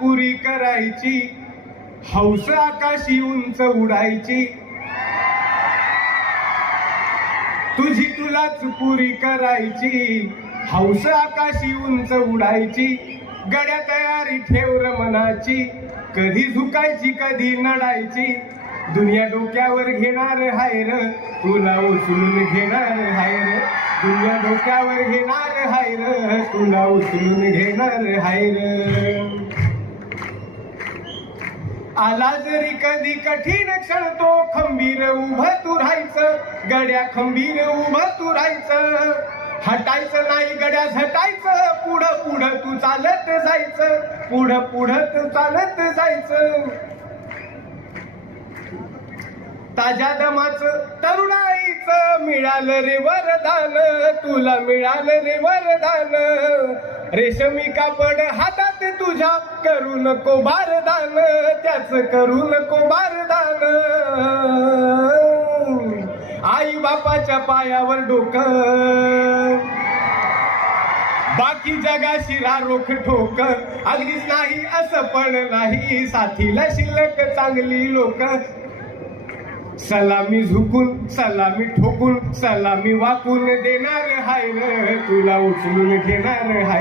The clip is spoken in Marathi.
पुरी करायची. हौस आकाशी उंच उडायची. तुझी तुलाच पुरी करायची. हौस आकाशी उंच उडायची. गड्या तयारी ठेव मनाची. कधी झुकायची कधी नडायची. दुनिया डोक्यावर घेणार हाय र. तुला उचलून घेणार हाय र. दुनिया डोक्यावर घेणार हाय र. तुला उचलून घेणार हाय र. आला जरी कधी कठीण क्षण तो खंबीर उभं तू राहायचं गड्या खंबीर उभं तू राहायचं हटायचं नाही गड्या झटायचं पुढं पुढं तू चालत जायचं पुढं पुढं तू चालत जायचं. ताज्या दमाचं तरुणाईच मिळालं रे वरदान तुला मिळालं रे वरदान. रेशमी कापड हातात तुझ्या करू नको बारदान त्याच करू नको बारदान आई बापाच्या पायावर डोकं. बाकी जगाशी रोख ठोक. अगदीच नाही असं पण नाही. साथीला शिल्लक चांगली लोक. सलामी झुकून सलामी ठोकून सलामी वाकून देणार हाय तुला उचलून घेणार हाय.